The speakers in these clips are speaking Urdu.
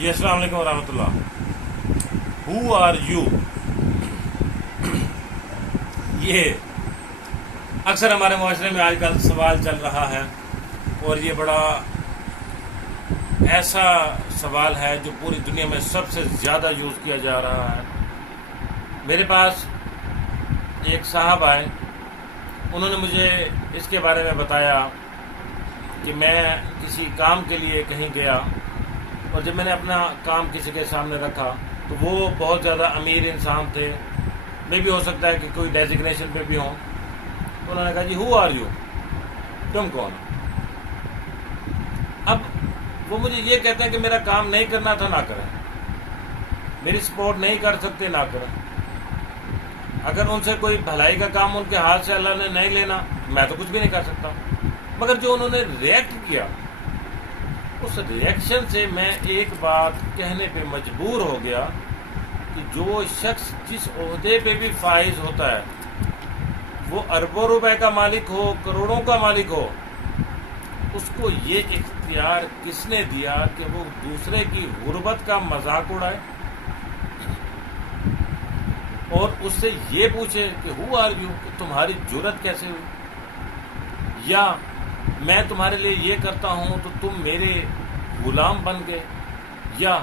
جی السلام علیکم ورحمۃ اللہ. Who are you? یہ اکثر ہمارے معاشرے میں آج کل سوال چل رہا ہے، اور یہ بڑا ایسا سوال ہے جو پوری دنیا میں سب سے زیادہ یوز کیا جا رہا ہے. میرے پاس ایک صاحب آئے، انہوں نے مجھے اس کے بارے میں بتایا کہ میں کسی کام کے لیے کہیں گیا، اور جب میں نے اپنا کام کسی کے سامنے رکھا تو وہ بہت زیادہ امیر انسان تھے، میں بھی ہو سکتا ہے کہ کوئی ڈیزگنیشن پہ بھی ہوں. انہوں نے کہا جی ہو آر یو؟ تم کون؟ اب وہ مجھے یہ کہتے ہیں کہ میرا کام نہیں کرنا تھا، نہ کریں، میری سپورٹ نہیں کر سکتے، نہ کریں. اگر ان سے کوئی بھلائی کا کام ان کے ہاتھ سے اللہ نے نہیں لینا، میں تو کچھ بھی نہیں کر سکتا. مگر جو انہوں نے ریئیکٹ کیا، اس ریئیکشن سے میں ایک بات کہنے پہ مجبور ہو گیا کہ جو شخص جس عہدے پہ بھی فائز ہوتا ہے، وہ اربوں روپے کا مالک ہو، کروڑوں کا مالک ہو، اس کو یہ اختیار کس نے دیا کہ وہ دوسرے کی غربت کا مذاق اڑائے اور اس سے یہ پوچھے کہ ہو آر یو، کہ تمہاری جرت کیسے ہوئی؟ یا میں تمہارے لیے یہ کرتا ہوں تو تم میرے غلام بن گئے، یا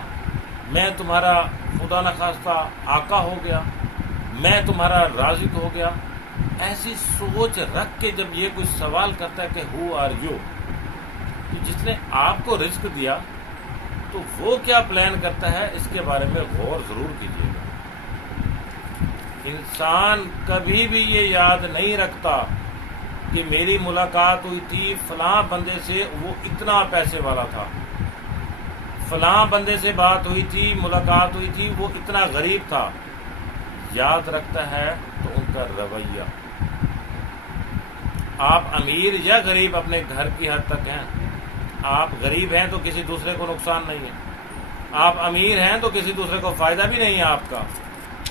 میں تمہارا خدا نخواستہ آقا ہو گیا، میں تمہارا رازق ہو گیا. ایسی سوچ رکھ کے جب یہ کوئی سوال کرتا ہے کہ ہو آر یو، تو جس نے آپ کو رزق دیا تو وہ کیا پلان کرتا ہے، اس کے بارے میں غور ضرور کیجیے گا. انسان کبھی بھی یہ یاد نہیں رکھتا کہ میری ملاقات ہوئی تھی فلاں بندے سے، وہ اتنا پیسے والا تھا، فلاں بندے سے بات ہوئی تھی، ملاقات ہوئی تھی، وہ اتنا غریب تھا. یاد رکھتا ہے تو ان کا رویہ. آپ امیر یا غریب اپنے گھر کی حد تک ہیں. آپ غریب ہیں تو کسی دوسرے کو نقصان نہیں ہے، آپ امیر ہیں تو کسی دوسرے کو فائدہ بھی نہیں ہے آپ کا.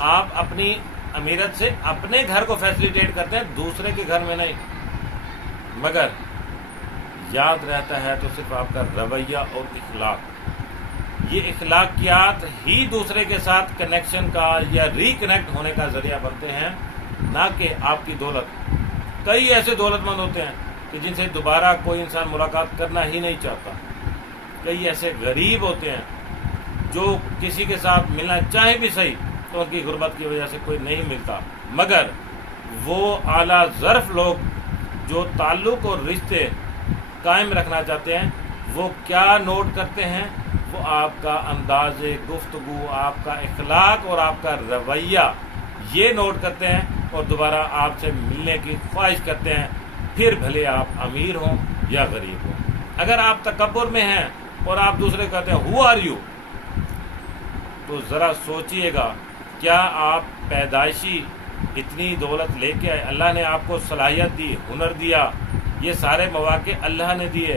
آپ اپنی امیرت سے اپنے گھر کو فیسیلیٹیٹ کرتے ہیں، دوسرے کے گھر میں نہیں. مگر یاد رہتا ہے تو صرف آپ کا رویہ اور اخلاق. یہ اخلاقیات ہی دوسرے کے ساتھ کنیکشن کا یا ریکنیکٹ ہونے کا ذریعہ بنتے ہیں، نہ کہ آپ کی دولت. کئی ایسے دولت مند ہوتے ہیں کہ جن سے دوبارہ کوئی انسان ملاقات کرنا ہی نہیں چاہتا. کئی ایسے غریب ہوتے ہیں جو کسی کے ساتھ ملنا چاہے بھی صحیح تو ان کی غربت کی وجہ سے کوئی نہیں ملتا. مگر وہ اعلیٰ ظرف لوگ جو تعلق اور رشتے قائم رکھنا چاہتے ہیں، وہ کیا نوٹ کرتے ہیں؟ وہ آپ کا انداز گفتگو، آپ کا اخلاق اور آپ کا رویہ یہ نوٹ کرتے ہیں، اور دوبارہ آپ سے ملنے کی خواہش کرتے ہیں، پھر بھلے آپ امیر ہوں یا غریب ہوں. اگر آپ تکبر میں ہیں اور آپ دوسرے کہتے ہیں ہو آر یو، تو ذرا سوچئے گا، کیا آپ پیدائشی اتنی دولت لے کے آئے؟ اللہ نے آپ کو صلاحیت دی، ہنر دیا، یہ سارے مواقع اللہ نے دیے.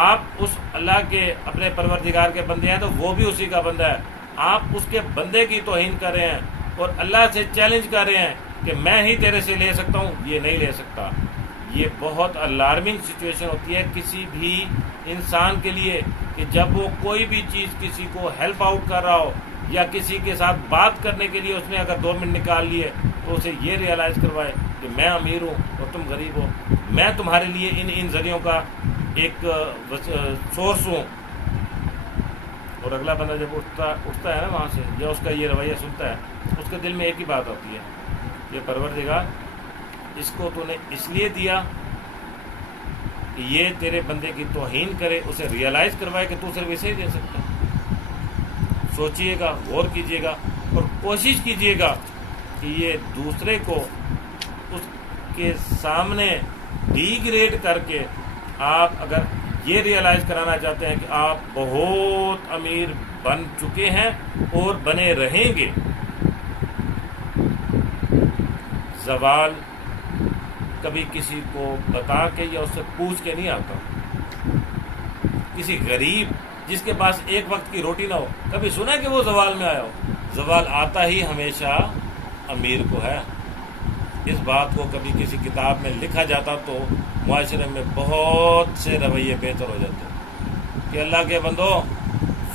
آپ اس اللہ کے اپنے پروردگار کے بندے ہیں تو وہ بھی اسی کا بندہ ہے. آپ اس کے بندے کی توہین کر رہے ہیں اور اللہ سے چیلنج کر رہے ہیں کہ میں ہی تیرے سے لے سکتا ہوں، یہ نہیں لے سکتا. یہ بہت الارمنگ سچویشن ہوتی ہے کسی بھی انسان کے لیے کہ جب وہ کوئی بھی چیز کسی کو ہیلپ آؤٹ کر رہا ہو، یا کسی کے ساتھ بات کرنے کے لیے اس نے اگر 2 منٹ نکال لیے تو اسے یہ ریئلائز کروائے کہ میں امیر ہوں اور تم غریب ہو، میں تمہارے لیے ان ذریعوں کا ایک سورس ہوں. اور اگلا بندہ جب اٹھتا ہے نا وہاں سے، یا اس کا یہ رویہ سنتا ہے، اس کے دل میں ایک ہی بات ہوتی ہے، یہ پروردگار اس کو تو نے اس لیے دیا کہ یہ تیرے بندے کی توہین کرے، اسے ریئلائز کروائے کہ تو صرف اسے ہی دے سکتا ہے. سوچئے گا، غور کیجئے گا، اور کوشش کیجئے گا کہ یہ دوسرے کو اس کے سامنے ڈیگریڈ کر کے آپ اگر یہ ریئلائز کرانا چاہتے ہیں کہ آپ بہت امیر بن چکے ہیں اور بنے رہیں گے. زوال کبھی کسی کو بتا کے یا اس سے پوچھ کے نہیں آتا. کسی غریب جس کے پاس ایک وقت کی روٹی نہ ہو، کبھی سنا کہ وہ زوال میں آیا ہو؟ زوال آتا ہی ہمیشہ امیر کو ہے. اس بات کو کبھی کسی کتاب میں لکھا جاتا تو معاشرے میں بہت سے رویے بہتر ہو جاتے کہ اللہ کے بندو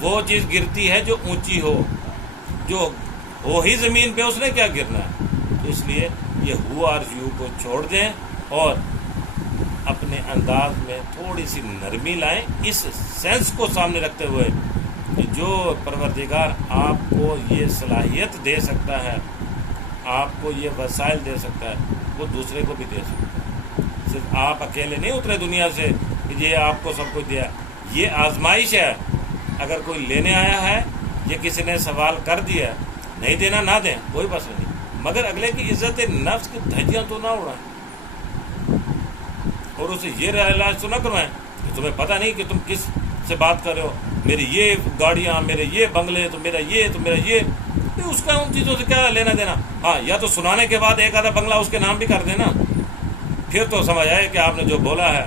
وہ چیز گرتی ہے جو اونچی ہو، جو ہو ہی زمین پہ، اس نے کیا گرنا ہے؟ تو اس لیے یہ ہو آر یو کو چھوڑ دیں اور اپنے انداز میں تھوڑی سی نرمی لائیں، اس سینس کو سامنے رکھتے ہوئے کہ جو پروردگار آپ کو یہ صلاحیت دے سکتا ہے، آپ کو یہ وسائل دے سکتا ہے، وہ دوسرے کو بھی دے سکتا ہے۔ صرف آپ اکیلے نہیں اترے دنیا سے کہ یہ آپ کو سب کچھ دیا، یہ آزمائش ہے۔ اگر کوئی لینے آیا ہے یا کسی نے سوال کر دیا، نہیں دینا نہ دیں، کوئی مسئلہ نہیں، مگر اگلے کی عزت نفس کی دھجیاں تو نہ اڑائیں اور اسے یہ ریلائز تو نہ کروائیں کہ تمہیں پتہ نہیں کہ تم کس سے بات کر رہے ہو، میری یہ گاڑیاں، میرے یہ بنگلے، تو میرا یہ، تو میرا یہ، اس کا ان چیزوں سے کیا لینا دینا؟ ہاں، یا تو سنانے کے بعد ایک آدھا بنگلہ اس کے نام بھی کر دینا، پھر تو سمجھ آئے کہ آپ نے جو بولا ہے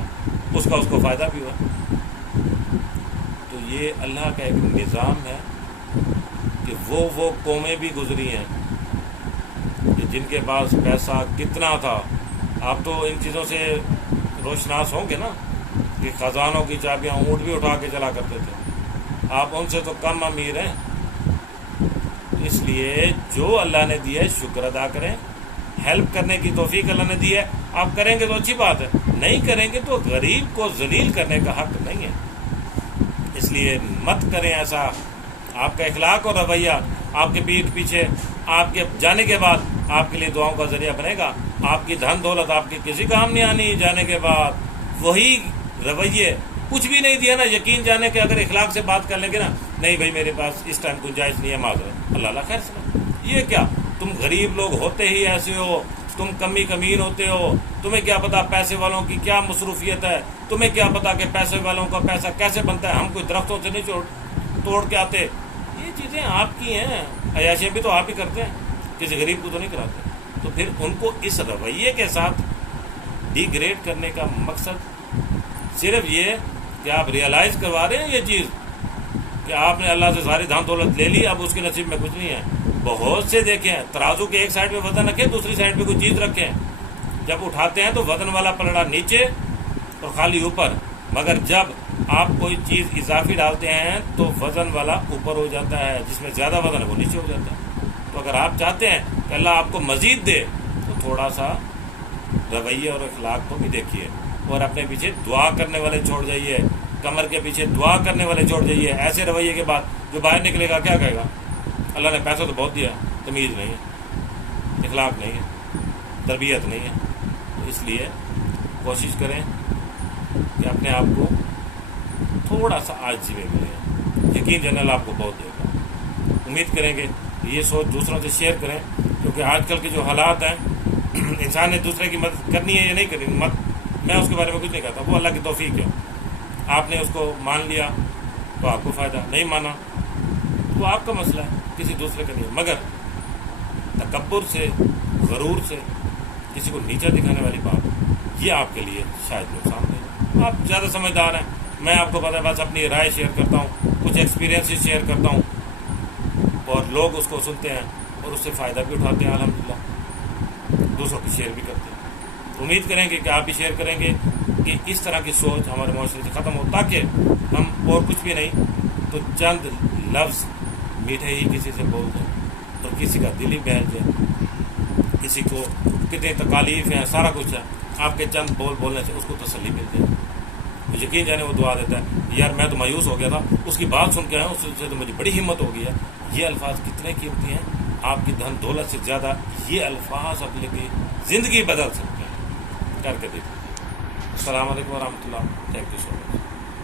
اس کا اس کو فائدہ بھی ہوا۔ تو یہ اللہ کا ایک نظام ہے کہ وہ قومیں بھی گزری ہیں کہ جن کے پاس پیسہ کتنا تھا۔ آپ تو ان چیزوں سے روشناس ہوں گے نا کہ خزانوں کی چابیاں اونٹ بھی اٹھا کے چلا کرتے تھے، آپ ان سے تو کم امیر ہیں۔ اس لیے جو اللہ نے دیا ہے شکر ادا کریں، ہیلپ کرنے کی توفیق اللہ نے دی ہے، آپ کریں گے تو اچھی بات ہے، نہیں کریں گے تو غریب کو ذلیل کرنے کا حق نہیں ہے۔ اس لیے مت کریں ایسا۔ آپ کا اخلاق اور رویہ آپ کے پیٹھ پیچھے، آپ کے جانے کے بعد آپ کے لیے دعاؤں کا ذریعہ بنے گا۔ آپ کی دھن دولت آپ کی کسی کام نہیں آنی، جانے کے بعد وہی رویے، کچھ بھی نہیں دیا نا، یقین جانے کے اگر اخلاق سے بات کر لیں گے نا، نہیں بھائی میرے پاس اس ٹائم گنجائش نہیں ہے، معذرت، اللہ خیر سنا۔ یہ کیا، تم غریب لوگ ہوتے ہی ایسے ہو، تم کمی کمین ہوتے ہو، تمہیں کیا پتا پیسے والوں کی کیا مصروفیت ہے، تمہیں کیا پتا کہ پیسے والوں کا پیسہ کیسے بنتا ہے، ہم کوئی درختوں سے نہیں توڑ کے آتے۔ یہ چیزیں آپ کی ہیں، عیاشیاں بھی تو آپ ہی کرتے ہیں، کسی غریب کو تو نہیں کراتے۔ تو پھر ان کو اس رویے کے ساتھ ڈی گریڈ کرنے کا مقصد صرف یہ کہ آپ ریئلائز کروا رہے ہیں یہ چیز کہ آپ نے اللہ سے ساری دھن دولت لے لی، اب اس کے نصیب میں کچھ نہیں ہے۔ بہت سے دیکھیں، ترازو کے ایک سائڈ پہ وزن رکھیں، دوسری سائڈ پہ کوئی چیز رکھیں، جب اٹھاتے ہیں تو وزن والا پلڑا نیچے اور خالی اوپر، مگر جب آپ کوئی چیز اضافی ڈالتے ہیں تو وزن والا اوپر ہو جاتا ہے، جس میں زیادہ وزن ہے وہ نیچے ہو جاتا ہے۔ تو اگر آپ چاہتے ہیں کہ اللہ آپ کو مزید دے تو تھوڑا سا رویے اور اخلاق کو بھی دیکھیے، اور اپنے پیچھے دعا کرنے والے چھوڑ جائیے، کمر کے پیچھے دعا کرنے والے چھوڑ جائیے۔ ایسے رویے کے بعد جو باہر نکلے گا کیا کہے گا؟ اللہ نے پیسہ تو بہت دیا، تمیز نہیں ہے، اخلاق نہیں ہے، تربیت نہیں ہے۔ تو اس لیے کوشش کریں کہ اپنے آپ کو تھوڑا سا عاجزی میں ملے، یقین جنرل آپ کو بہت دے گا۔ امید کریں گے یہ سوچ دوسروں سے شیئر کریں، کیونکہ آج کل کے جو حالات ہیں، انسان نے دوسرے کی مدد کرنی ہے یا نہیں کرنی، میں اس کے بارے میں کچھ نہیں کہتا، وہ اللہ کی توفیق ہے۔ آپ نے اس کو مان لیا تو آپ کو فائدہ، نہیں مانا وہ آپ کا مسئلہ ہے، کسی دوسرے کا نہیں۔ مگر تکبر سے، غرور سے کسی کو نیچا دکھانے والی بات، یہ آپ کے لیے شاید نقصان دے۔ آپ زیادہ سمجھدار ہیں، میں آپ کو پتہ ہے، بس اپنی رائے شیئر کرتا ہوں، کچھ ایکسپیرینس شیئر کرتا ہوں، اور لوگ اس کو سنتے ہیں اور اس سے فائدہ بھی اٹھاتے ہیں، الحمدللہ، دوسروں کی شیئر بھی کرتے ہیں۔ امید کریں گے کہ آپ بھی شیئر کریں گے کہ اس طرح کی سوچ ہمارے معاشرے سے ختم ہو، تاکہ ہم اور کچھ بھی نہیں تو چند لفظ میٹھے ہی کسی سے بول دیں اور کسی کا دل ہی بہل جائے، کسی کو کتنے تکالیف ہیں، سارا کچھ ہے، آپ کے چند بول بولنے سے اس کو تسلی مل جائے، یقین جانے وہ دعا دیتا ہے، یار میں تو مایوس ہو گیا تھا، اس کی بات سن کے آیا، اس سے تو مجھے بڑی ہمت ہو گئی ہے۔ یہ الفاظ کتنے قیمتی ہیں، آپ کی دھن دولت سے زیادہ یہ الفاظ اپنے کی زندگی بدل سکتے ہیں، کر کے دیکھیں۔ السلام علیکم ورحمۃ اللہ، تھینک یو سو مچ۔